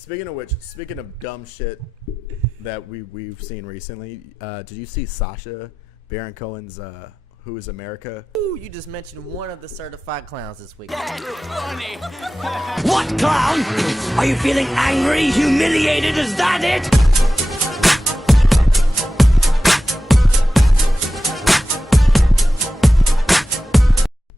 Speaking of which, speaking of dumb shit that we've seen recently, did you see Sacha Baron Cohen's Who is America? Ooh, you just mentioned one of the certified clowns this week. Funny. What clown? Are you feeling angry, humiliated? Is that it?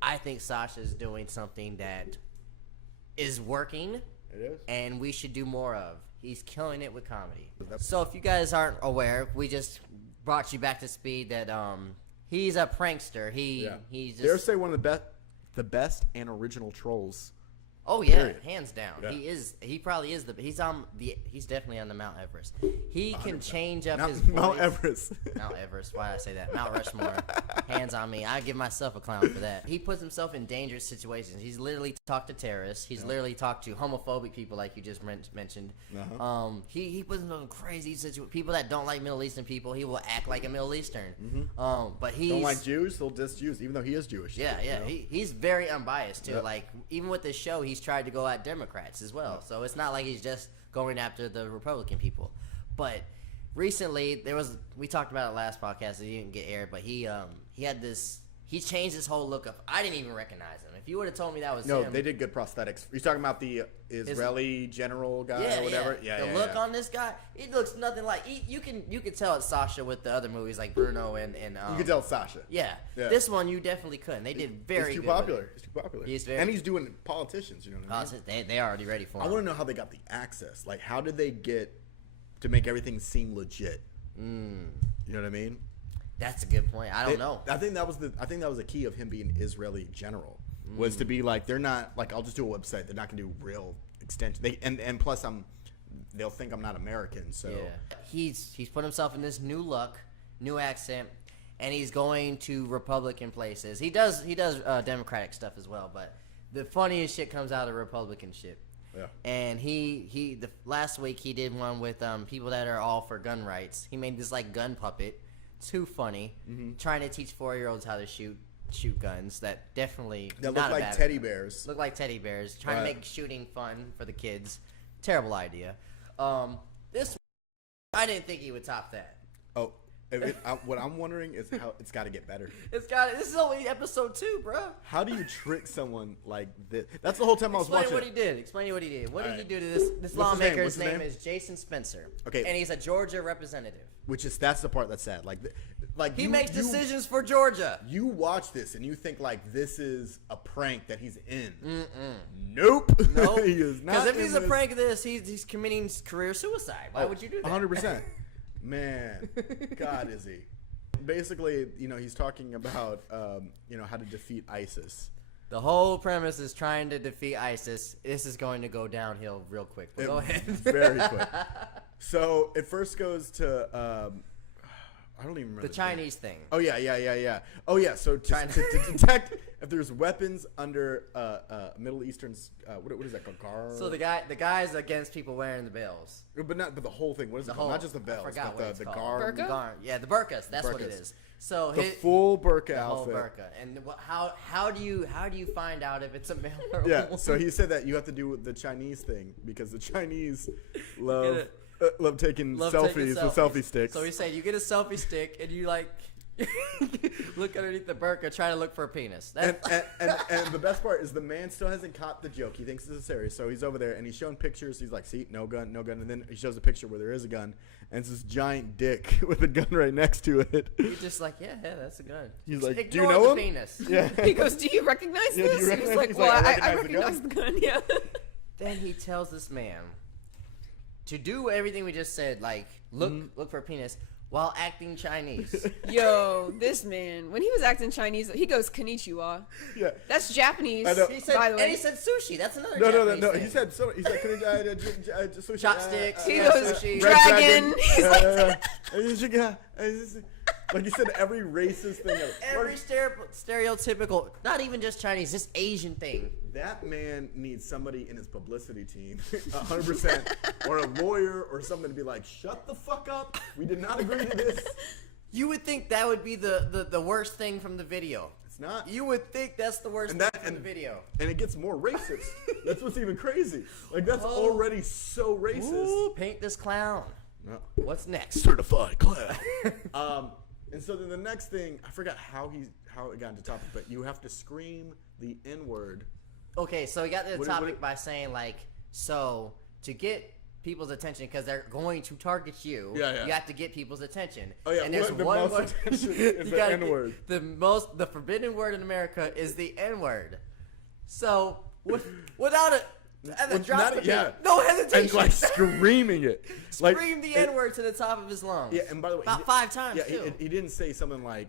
I think Sasha's doing something that is working. It is. And we should do more of. He's killing it with comedy. So if you guys aren't aware, we just brought you back to speed that he's a prankster. He's just, dare say one of the best and original trolls. Oh yeah, period. Hands down. Yeah. He probably is he's definitely on the Mount Everest. He can 100%. change up Not his voice. Mount Everest. Mount Everest. Why did I say that? Mount Rushmore. Hands on me. I give myself a clown for that. He puts himself in dangerous situations. He's literally talked to terrorists. He's literally talked to homophobic people, like you just mentioned. He puts himself in crazy situations. People that don't like Middle Eastern people, he will act like a Middle Eastern. But he's Don't like Jews, he'll diss Jews, even though he is Jewish. Yeah. You know? He's very unbiased too. Yep. Like even with this show, he's tried to go at Democrats as well. So it's not like he's just going after the Republican people. But recently, we talked about it last podcast. It didn't get aired, but he had this. He changed his whole look up. I didn't even recognize him. If you would have told me that was him. No, they did good prosthetics. You're talking about the Israeli general guy or whatever? Yeah. The look on this guy, it looks nothing like. You can tell it's Sacha with the other movies like Bruno and you can tell it's Sacha. Yeah. This one you definitely couldn't. They did very He's too good. popular. He's too popular. And he's doing politicians, you know what I mean? They already ready for him. I want to know how they got the access. Like, how did they get to make everything seem legit? You know what I mean? That's a good point. I don't know. I think that was the key of him being Israeli general was to be like, they're not like, I'll just do a website. They're not gonna do real extension. And plus they'll think I'm not American. So he's put himself in this new look, new accent, and he's going to Republican places. He does Democratic stuff as well, but the funniest shit comes out of Republican shit. Yeah. And last week he did one with people that are all for gun rights. He made this like gun puppet. Too funny. Trying to teach 4-year-olds how to shoot guns. That definitely that not look like teddy bears. Look like teddy bears. Trying to make shooting fun for the kids. Terrible idea. This I didn't think he would top that. Oh, what I'm wondering is how it's got to get better. This is only episode 2, bro. How do you trick someone like this? That's the whole time I was watching. Explain what he did. What did he do to this lawmaker? His name is Jason Spencer. Okay. And he's a Georgia representative. That's the part that's sad. Like he makes decisions for Georgia. You watch this and you think like this is a prank that he's in. Nope. He is not. Because if he's a prank of this, he's committing career suicide. Why would you do that? 100%. Man, God, is he? Basically, he's talking about how to defeat ISIS. The whole premise is trying to defeat ISIS. This is going to go downhill real quick. But go ahead. Very quick. So it first goes to I don't even remember the Chinese thing. Oh yeah. Oh yeah. So to detect if there's weapons under Middle Eastern's what is that called? So the guy's against people wearing the bells. But the whole thing. What is it called? Not just the bells. I forgot but the called. Burqa? Yeah, the burqas. That's what it is. So the full burqa the outfit. Whole burqa. And how do you find out if it's a male or a Yeah. woman? So he said that you have to do the Chinese thing because the Chinese love taking selfies with selfie sticks. So he said you get a selfie stick and you like look underneath the burqa, try to look for a penis. And the best part is the man still hasn't caught the joke. He thinks this is serious. So he's over there and he's showing pictures. He's like, see, no gun. And then he shows a picture where there is a gun. And it's this giant dick with a gun right next to it. He's just like, yeah, that's a gun. He's like, ignore do you know the him? Penis. Yeah. He goes, do you recognize this? You He's recognize? like, He's well, like, I recognize the gun. Yeah. Then he tells this man to do everything we just said, like look for a penis, while acting Chinese. Yo, this man, when he was acting Chinese, he goes konnichiwa. Yeah. That's Japanese. I know. By the way. And he said sushi. That's another Japanese No. thing. He said sushi. Chopsticks. He uh, goes sushi. dragon. He's like you said, every racist thing ever. Every stereotypical, not even just Chinese, just Asian thing. That man needs somebody in his publicity team, 100%, or a lawyer or something to be like, shut the fuck up. We did not agree to this. You would think that would be the worst thing from the video. It's not. You would think that's the worst thing in the video. And it gets more racist. That's what's even crazy. Like, that's already so racist. Ooh, paint this clown. No. What's next? Certified clown. And so then the next thing, I forgot how it got into topic, but you have to scream the N-word. Okay, so we got to the topic by saying, like, so to get people's attention, because they're going to target you, you have to get people's attention. Oh, yeah. And there's the one most word. attention is the N-word. The forbidden word in America is the N-word. So, without it, no hesitation. And like screaming it. Scream the N-word to the top of his lungs. Yeah, and by the way, about 5 times, too. He didn't say something like,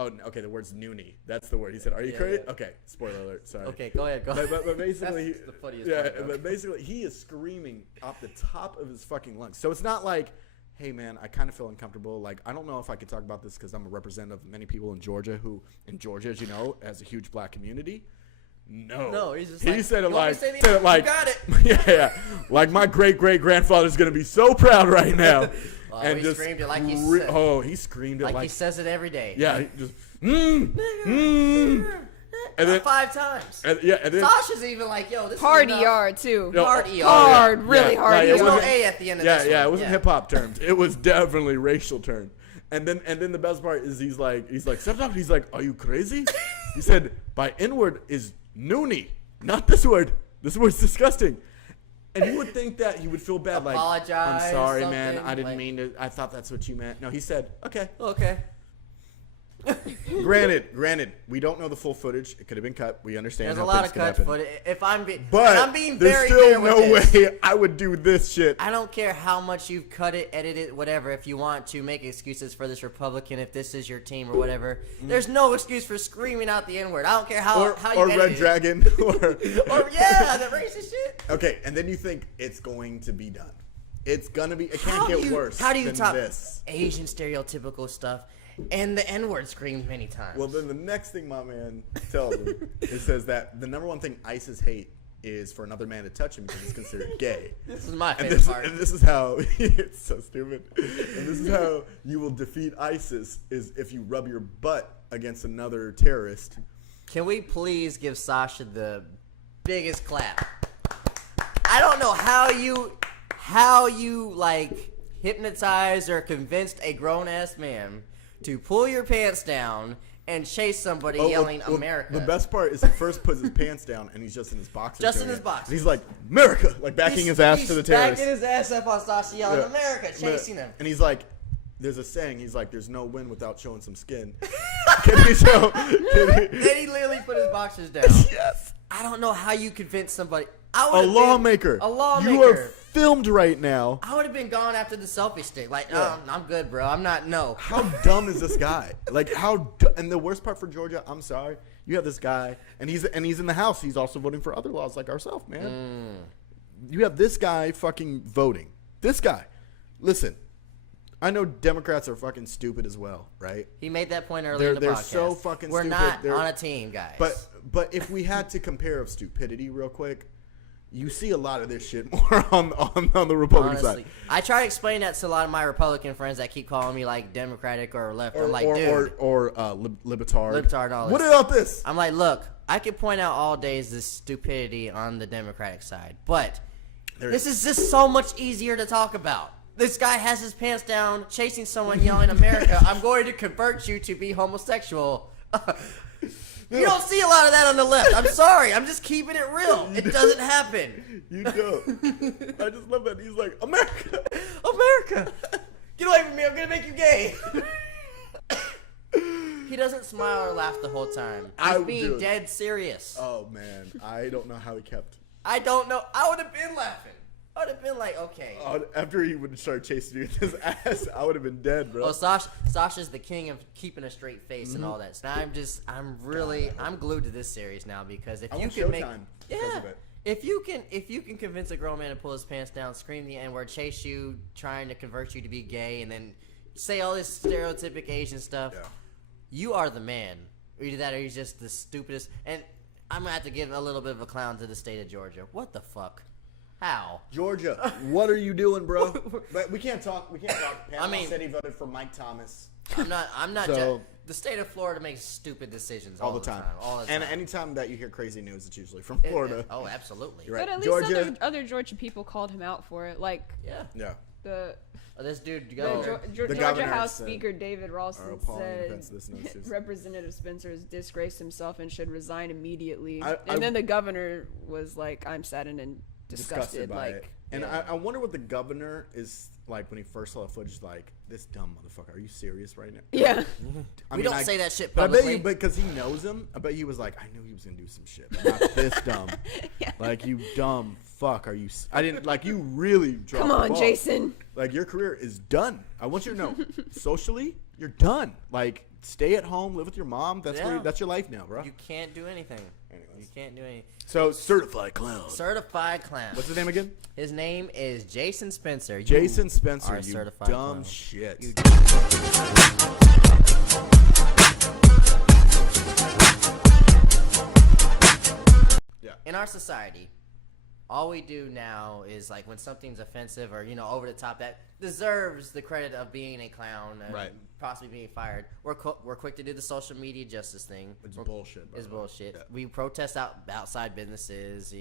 oh, okay, the word's noonie. That's the word. He said, are you crazy? Yeah. Okay, spoiler alert, sorry. Okay, go ahead. But basically, that's the funniest part, but basically, he is screaming off the top of his fucking lungs. So it's not like, hey, man, I kind of feel uncomfortable. Like, I don't know if I could talk about this because I'm a representative of many people in Georgia who, as you know, has a huge black community. No, he's just he said it like, you got it. yeah, like my great-great-grandfather's gonna be so proud right now. And he just screamed it like he said. Oh, he screamed it like he says it every day. Yeah, he just and then 5 times. And then Sasha's even like, yo, this Party is yard too. Party yard. Hard, really hard. There's no A at the end of this one. Yeah, it wasn't hip hop terms. It was definitely racial terms. And then the best part is he's like, stop. He's like, are you crazy? He said, by N-word is noonie, not this word. This word's disgusting. And you would think that he would feel bad, apologize, like, I'm sorry, man. I didn't mean to. I thought that's what you meant. No, he said, okay. Granted, we don't know the full footage. It could have been cut. We understand. There's a lot of cut footage. If I'm being there's very still fair no with this, way I would do this shit. I don't care how much you've cut it, edited, whatever. If you want to make excuses for this Republican, if this is your team or whatever, there's no excuse for screaming out the N-word. I don't care how you or edit Red it. Dragon or the racist shit. Okay, and then you think it's going to be done. It's gonna be. It can't get worse. How do you than top this? Asian stereotypical stuff? And the N-word screamed many times. Well, then the next thing my man tells him, it says that the number one thing ISIS hate is for another man to touch him because he's considered gay. This is my favorite part. And this is how, it's so stupid. And this is how you will defeat ISIS is if you rub your butt against another terrorist. Can we please give Sacha the biggest clap? I don't know how you like hypnotized or convinced a grown-ass man to pull your pants down and chase somebody yelling America. The best part is he first puts his pants down and he's just in his boxers. Just in his boxers. And he's like, America! Like backing his ass to the terrorist. Backing his ass up on Sacha yelling America, chasing him. And he's like, there's a saying, he's like, there's no win without showing some skin. Can he show? Then he literally put his boxers down. Yes. I don't know how you convince somebody. A lawmaker. You are filmed right now. I would have been gone after the selfie stick. Like, I'm good, bro. I'm not. No. How dumb is this guy? Like, and the worst part for Georgia, I'm sorry, you have this guy, and he's in the House. He's also voting for other laws like ourselves, man. You have this guy fucking voting. This guy. Listen, I know Democrats are fucking stupid as well, right? He made that point earlier in the podcast. They're so fucking We're stupid. We're not on a team, guys. But if we had to compare of stupidity real quick, you see a lot of this shit more on the Republican side. I try to explain that to a lot of my Republican friends that keep calling me like Democratic or left. I'm like, dude. Or libtard. Libtard and all this. What about this? I'm like, look, I could point out all days this stupidity on the Democratic side, but this is just so much easier to talk about. This guy has his pants down, chasing someone yelling America. I'm going to convert you to be homosexual. You don't see a lot of that on the left. I'm sorry. I'm just keeping it real. It doesn't happen. You don't. I just love that. He's like, America. America. Get away from me. I'm going to make you gay. He doesn't smile or laugh the whole time. He's being dead serious. Oh, man. I don't know how he kept. I don't know. I would have been laughing. I would have been like, okay. After he would start chasing you with his ass, I would have been dead, bro. Oh, Sasha's the king of keeping a straight face and all that. So I'm glued to this series now because if you can Showtime if you can convince a grown man to pull his pants down, scream the N-word, chase you, trying to convert you to be gay, and then say all this stereotypic Asian stuff, you are the man. Either that or he's just the stupidest. And I'm gonna have to give a little bit of a clown to the state of Georgia. What the fuck? How? Georgia, what are you doing, bro? But we can't talk. Panama said he voted for Mike Thomas. I'm not. The state of Florida makes stupid decisions all the time. All the time. And anytime that you hear crazy news, it's usually from Florida. Oh, absolutely. You're right. But at Georgia. least other Georgia people called him out for it. Like Yeah. Yeah. This dude The Georgia governor House said- Speaker David Ralston Paul said defense this knows too. Representative Spencer has disgraced himself and should resign immediately. I- and then the governor was like, "I'm saddened and disgusted." by Like, it. And I wonder what the governor is like when he first saw the footage. Like, this dumb motherfucker. Are you serious right now? yeah. We don't say that shit But I publicly. bet you, because he knows him, I bet he was like, I knew he was gonna do some shit, but not this dumb. Yeah. Like, you dumb fuck. Are you? I didn't like you. Really dropped Come the on, ball. Jason. Like, your career is done. I want you to know, socially, you're done. Like, stay at home, live with your mom. That's Yeah. that's your life now, bro. You can't do anything. Anyways. You can't do anything. So, certified clown. Certified clown. What's his name again? His name is Jason Spencer. You Jason Spencer. are a You certified dumb clown. shit. You Yeah. In our society, all we do now is like when something's offensive or over the top that deserves the credit of being a clown and Right. possibly being fired. We're quick to do the social media justice thing. It's bullshit. by It's the way. bullshit. Yeah. We protest outside businesses.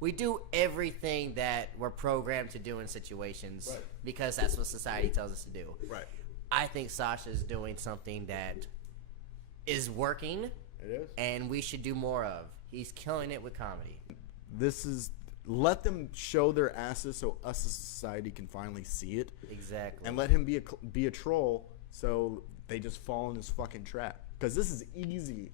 We do everything that we're programmed to do in situations Right. because that's what society tells us to do. Right. I think Sasha's doing something that is working It is. and we should do more of. He's killing it with comedy. This is let them show their asses so us as a society can finally see it, Exactly. and let him be a troll so they just fall in his fucking trap. Because this is easy